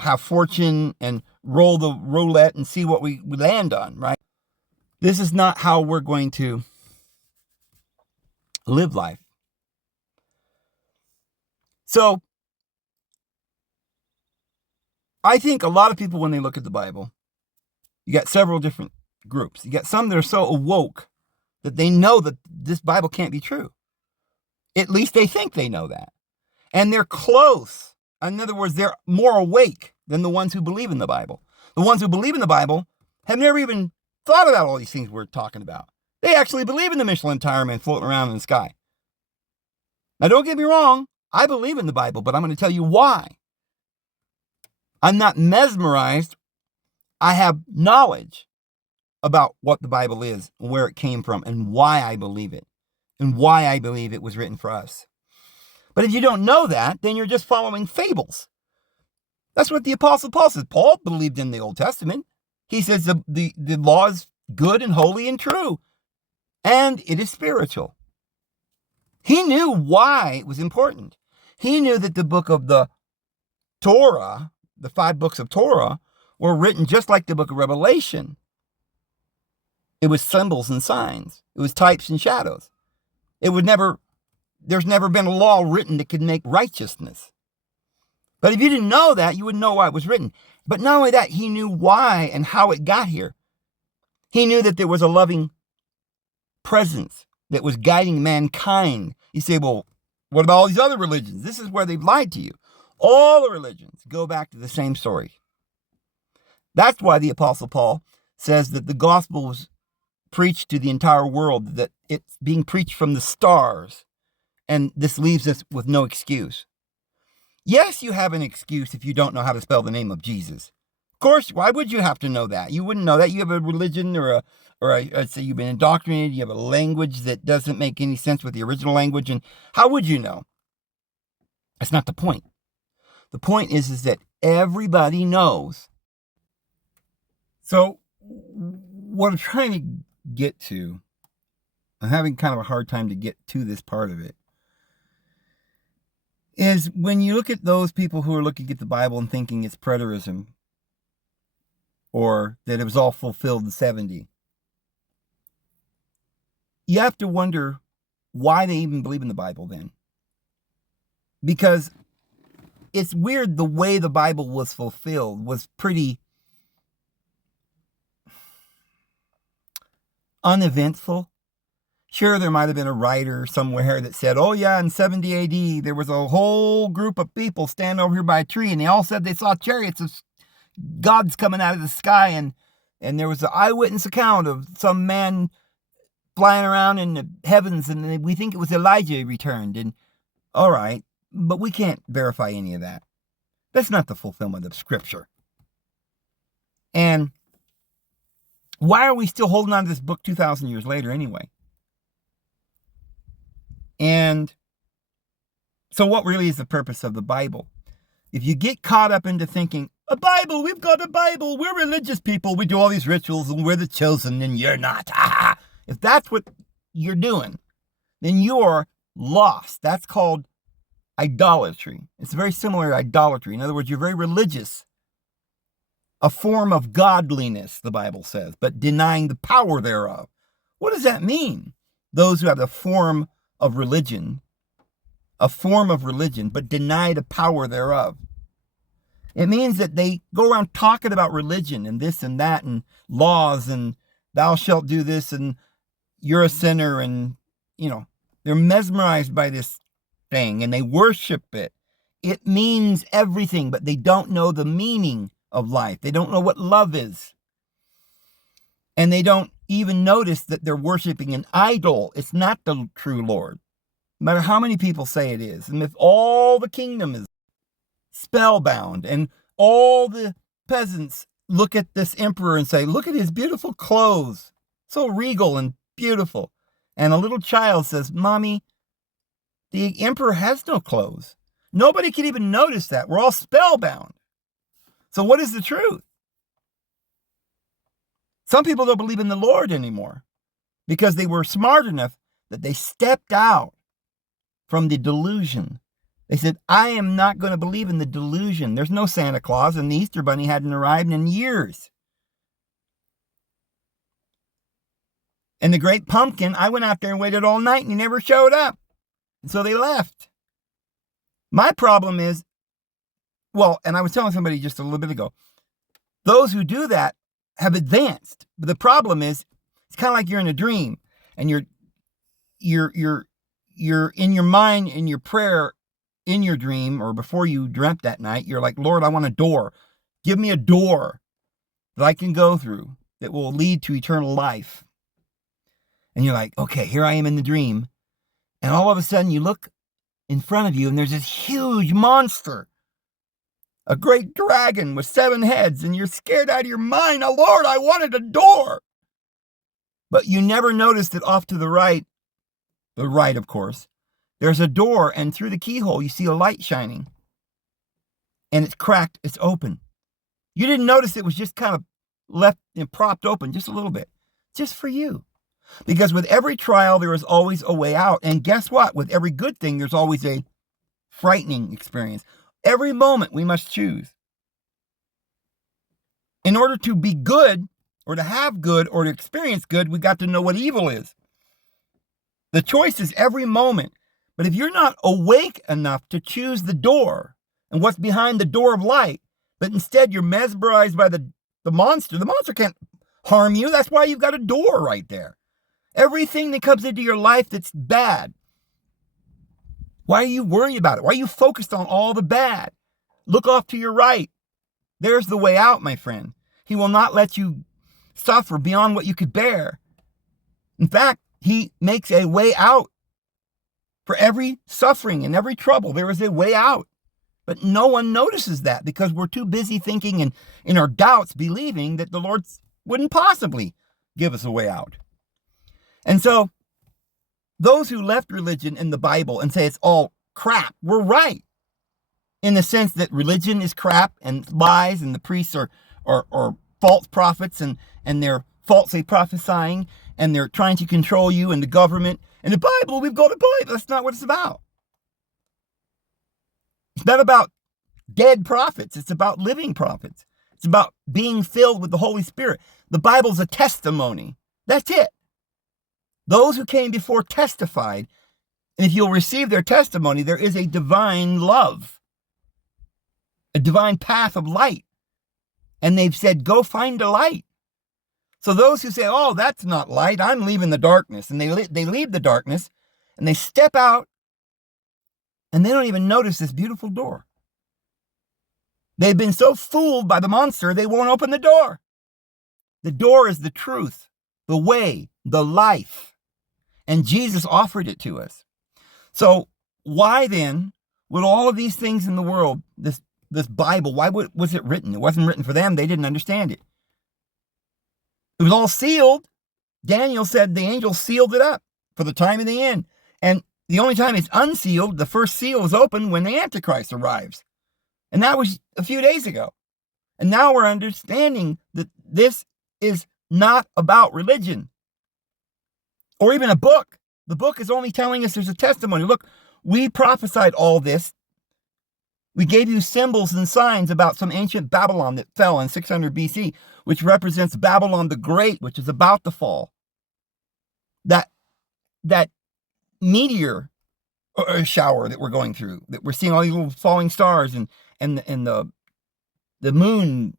have fortune and roll the roulette and see what we land on, right? This is not how we're going to live life. So, I think a lot of people, when they look at the Bible, you got several different groups. You got some that are so awoke that they know that this Bible can't be true. At least they think they know that. And they're close. In other words, they're more awake than the ones who believe in the Bible. The ones who believe in the Bible have never even thought about all these things we're talking about. They actually believe in the Michelin tire man floating around in the sky. Now, don't get me wrong. I believe in the Bible, but I'm going to tell you why. I'm not mesmerized. I have knowledge about what the Bible is, where it came from, and why I believe it, and why I believe it was written for us. But if you don't know that, then you're just following fables. That's what the Apostle Paul says. Paul believed in the Old Testament. He says the law is good and holy and true, and it is spiritual. He knew why it was important. He knew that the book of the Torah, the 5 books of Torah, were written just like the book of Revelation. It was symbols and signs. It was types and shadows. There's never been a law written that could make righteousness. But if you didn't know that, you wouldn't know why it was written. But not only that, he knew why and how it got here. He knew that there was a loving presence that was guiding mankind. You say, well, what about all these other religions? This is where they've lied to you. All the religions go back to the same story. That's why the Apostle Paul says that the gospel was preached to the entire world, that it's being preached from the stars, and this leaves us with no excuse. Yes, you have an excuse if you don't know how to spell the name of Jesus. Of course, why would you have to know that? You wouldn't know that. You have a religion I'd say you've been indoctrinated. You have a language that doesn't make any sense with the original language. And how would you know? That's not the point. The point is that everybody knows. So what I'm trying to get to, I'm having kind of a hard time to get to this part of it, is when you look at those people who are looking at the Bible and thinking it's preterism, or that it was all fulfilled in 70, you have to wonder why they even believe in the Bible then. Because it's weird, the way the Bible was fulfilled was pretty uneventful. Sure, there might have been a writer somewhere that said, oh yeah, in 70 AD, there was a whole group of people standing over here by a tree, and they all said they saw chariots of gods coming out of the sky, and there was an eyewitness account of some man flying around in the heavens, and we think it was Elijah returned. And all right, but we can't verify any of that. That's not the fulfillment of Scripture. And why are we still holding on to this book 2,000 years later anyway? And so what really is the purpose of the Bible? If you get caught up into thinking, a Bible, we've got a Bible, we're religious people, we do all these rituals, and we're the chosen, and you're not. If that's what you're doing, then you're lost. That's called idolatry. It's very similar to idolatry. In other words, you're very religious. A form of godliness, the Bible says, but denying the power thereof. What does that mean? Those who have a form of religion, but deny the power thereof. It means that they go around talking about religion and this and that and laws and thou shalt do this and you're a sinner, and, they're mesmerized by this thing and they worship it. It means everything, but they don't know the meaning of life. They don't know what love is. And they don't even notice that they're worshiping an idol. It's not the true Lord. No matter how many people say it is. And if all the kingdom is spellbound and all the peasants look at this emperor and say, look at his beautiful clothes, so regal and beautiful. And a little child says, Mommy, the emperor has no clothes. Nobody can even notice that. We're all spellbound. So what is the truth? Some people don't believe in the Lord anymore because they were smart enough that they stepped out from the delusion. They said, I am not going to believe in the delusion. There's no Santa Claus, and the Easter Bunny hadn't arrived in years. And the Great Pumpkin, I went out there and waited all night and he never showed up. And so they left. My problem is, and I was telling somebody just a little bit ago, those who do that have advanced. But the problem is, it's kind of like you're in a dream and you're in your mind, in your prayer, in your dream, or before you dreamt that night, you're like, Lord, I want a door. Give me a door that I can go through that will lead to eternal life. And you're like, okay, here I am in the dream. And all of a sudden you look in front of you and there's this huge monster. a great dragon with 7 heads, and you're scared out of your mind. Oh, Lord, I wanted a door. But you never noticed that off to the right, of course, there's a door, and through the keyhole, you see a light shining. And it's cracked, it's open. You didn't notice it was just kind of left and propped open just a little bit, just for you. Because with every trial, there is always a way out. And guess what? With every good thing, there's always a frightening experience. Every moment we must choose. In order to be good, or to have good, or to experience good, we got to know what evil is. The choice is every moment. But if you're not awake enough to choose the door and what's behind the door of light, but instead you're mesmerized by the monster can't harm you. That's why you've got a door right there. Everything that comes into your life that's bad, why are you worried about it? Why are you focused on all the bad? Look off to your right. There's the way out, my friend. He will not let you suffer beyond what you could bear. In fact, he makes a way out. For every suffering and every trouble, there is a way out. But no one notices that because we're too busy thinking and in our doubts believing that the Lord wouldn't possibly give us a way out. And so those who left religion and the Bible and say it's all crap were right, in the sense that religion is crap and lies, and the priests are false prophets, and they're falsely prophesying, and they're trying to control you and the government. And the Bible, we've got to believe. That's not what it's about. It's not about dead prophets. It's about living prophets. It's about being filled with the Holy Spirit. The Bible's a testimony. That's it. Those who came before testified. And if you'll receive their testimony, there is a divine love, a divine path of light. And they've said, go find a light. So those who say, oh, that's not light, I'm leaving the darkness. And they leave the darkness and they step out and they don't even notice this beautiful door. They've been so fooled by the monster, they won't open the door. The door is the truth, the way, the life. And Jesus offered it to us. So why then would all of these things in the world, this Bible, why was it written? It wasn't written for them. They didn't understand it. It was all sealed. Daniel said the angel sealed it up for the time of the end. And the only time it's unsealed, the first seal is open when the Antichrist arrives. And that was a few days ago. And now we're understanding that this is not about religion or even a book. The book is only telling us there's a testimony. Look, we prophesied all this. We gave you symbols and signs about some ancient Babylon that fell in 600 BC, which represents Babylon the Great, which is about to fall. That meteor shower that we're going through, that we're seeing all these little falling stars and the moon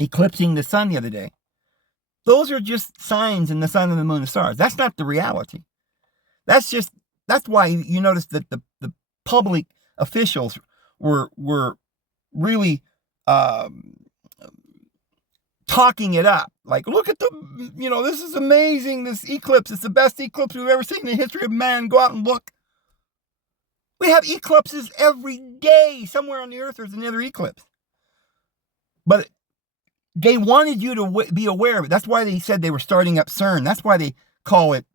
eclipsing the sun the other day. Those are just signs in the sun and the moon and stars. That's not the reality. That's why you notice that the public officials were really talking it up. Like, look at this is amazing, this eclipse. It's the best eclipse we've ever seen in the history of man. Go out and look. We have eclipses every day. Somewhere on the earth there's another eclipse. But they wanted you to be aware of it. That's why they said they were starting up CERN. That's why they call it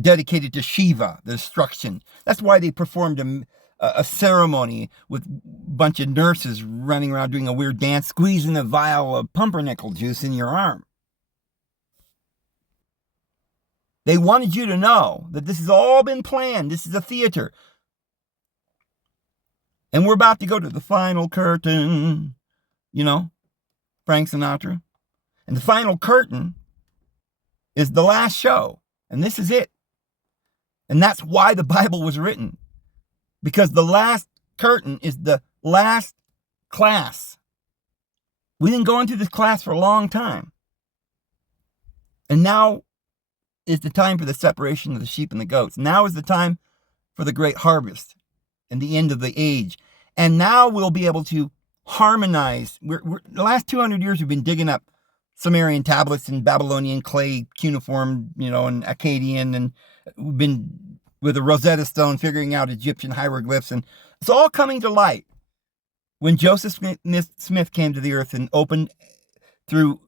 dedicated to Shiva, the destruction. That's why they performed a ceremony with a bunch of nurses running around doing a weird dance, squeezing a vial of pumpernickel juice in your arm. They wanted you to know that this has all been planned. This is a theater. And we're about to go to the final curtain. Frank Sinatra. And the final curtain is the last show. And this is it. And that's why the Bible was written. Because the last curtain is the last class. We've been going through this class for a long time. And now is the time for the separation of the sheep and the goats. Now is the time for the great harvest and the end of the age. And now we'll be able to harmonize. The last 200 years we've been digging up Sumerian tablets and Babylonian clay cuneiform, and Akkadian, and we've been with a Rosetta Stone figuring out Egyptian hieroglyphs, and it's all coming to light. When Joseph Smith came to the earth and opened through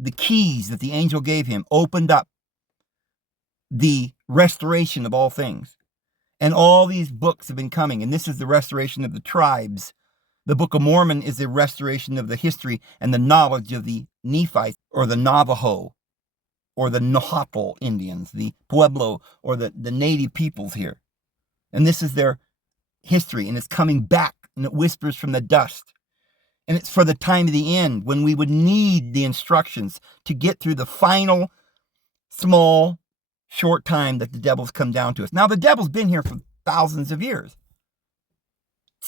the keys that the angel gave him, opened up the restoration of all things. And all these books have been coming, and this is the restoration of the tribes. The Book of Mormon is the restoration of the history and the knowledge of the Nephites, or the Navajo, or the Nahuatl Indians, the Pueblo, or the native peoples here. And this is their history, and it's coming back, and it whispers from the dust. And it's for the time of the end, when we would need the instructions to get through the final, small, short time that the devil's come down to us. Now, the devil's been here for thousands of years,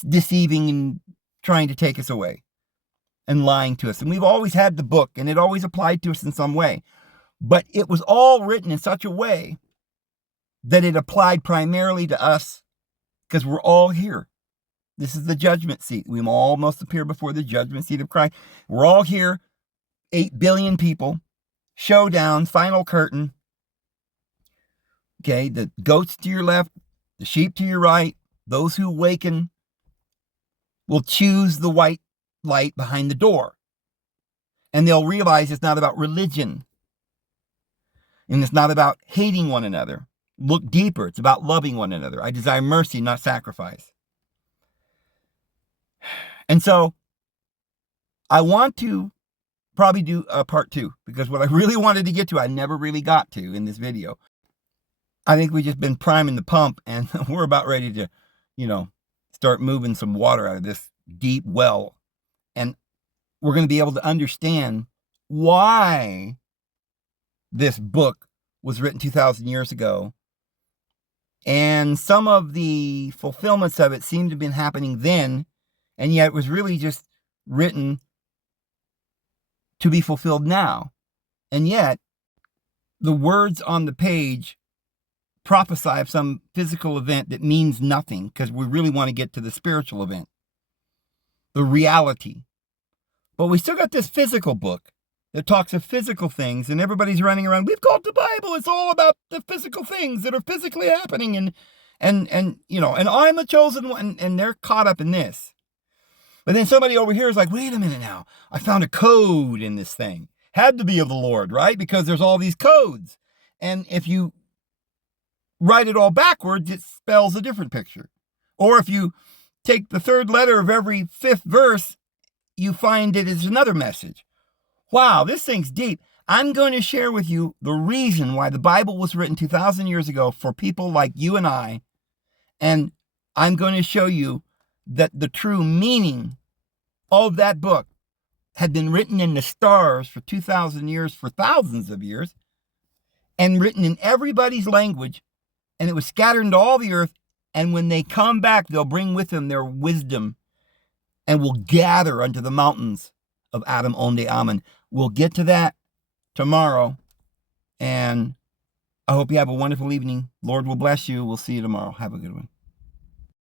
deceiving and trying to take us away and lying to us. And we've always had the book, and it always applied to us in some way. But it was all written in such a way that it applied primarily to us, because we're all here. This is the judgment seat. We all must appear before the judgment seat of Christ. We're all here, 8 billion people, showdown, final curtain. Okay, the goats to your left, the sheep to your right. Those who awaken will choose the white light behind the door. And they'll realize it's not about religion. And it's not about hating one another. Look deeper. It's about loving one another. I desire mercy, not sacrifice. And so I want to probably do a part 2, because what I really wanted to get to, I never really got to in this video. I think we've just been priming the pump, and we're about ready to, start moving some water out of this deep well. And we're going to be able to understand why this book was written 2,000 years ago. And some of the fulfillments of it seem to have been happening then, and yet it was really just written to be fulfilled now. And yet, the words on the page prophesy of some physical event that means nothing, because we really want to get to the spiritual event, the reality. But we still got this physical book that talks of physical things, and everybody's running around. We've got the Bible. It's all about the physical things that are physically happening, and I'm the chosen one, and they're caught up in this. But then somebody over here is like, wait a minute now, I found a code in this thing. Had to be of the Lord, right? Because there's all these codes. And if you write it all backwards, it spells a different picture. Or if you take the third letter of every 5th verse, you find it is another message. Wow, this thing's deep. I'm going to share with you the reason why the Bible was written 2,000 years ago for people like you and I. And I'm going to show you that the true meaning of that book had been written in the stars for 2,000 years, for thousands of years, and written in everybody's language, and it was scattered into all the earth. And when they come back, they'll bring with them their wisdom, and will gather unto the mountains of Adam Onde Amen. We'll get to that tomorrow, and I hope you have a wonderful evening. Lord will bless you. We'll see you tomorrow. Have a good one.